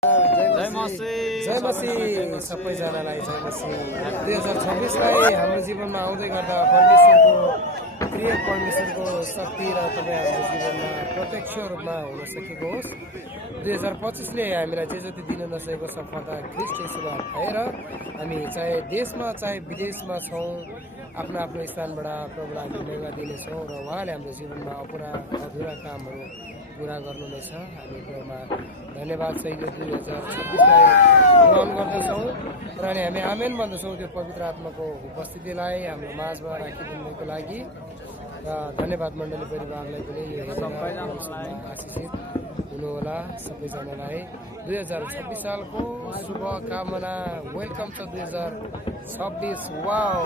जय मसी सबैजनालाई जय मसी 2026लाई हाम्रो जीवनमा आउँदै गर्दा परमेश्वरको शक्ति र तपाईँ हाम्रो जीवनमा प्रत्यक्ष रूपमा हुन सकेको होस्। 2025ले हामीलाई जे जति दिन नसकेको सफलता ख्रीष्ट येशूमा भएर हामी चाहे देशमा चाहे विदेशमा छौँ, आफ्नो आफ्नो स्थानबाट प्रभुलाई हामी महिमा दिनेछौँ र उहाँले हाम्रो जीवनमा अधुरा कामहरू पुरा गर्नुहुनेछ। हामी प्रभुमा धन्यवाद सहित 2026लाई ग्रहण गर्दछौँ र अनि हामी आमेन भन्दछौँ त्यो पवित्र आत्माको उपस्थितिलाई हाम्रो माझमा राखिदिनुको लागि। र धन्यवाद मण्डली परिवारलाई पनि यो आशिषित हुनुहोला। सबैजनालाई 2026 सालको शुभकामना। वेलकम छ 2026। वाउ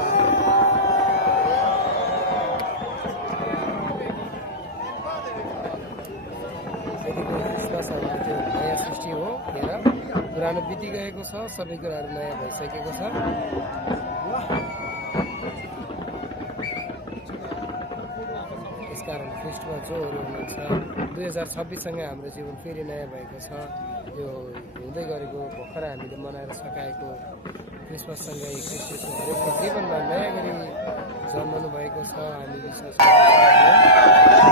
त्यो नयाँ सृष्टि हो। हेर पुरानो बितिगएको छ, सबै कुराहरू नयाँ भइसकेको छ। यसकारण ख्रीष्टमा जोहरू हुनुहुन्छ 2026सँग हाम्रो जीवन फेरि नयाँ भएको छ। यो हुँदै गरेको भर्खर हामीले मनाएर सकाएको क्रिसमससँगै ख्रीष्टको हरेकको जीवनमा नयाँ गरी जन्मनु भएको छ। हामी विश्वास गर्छौँ।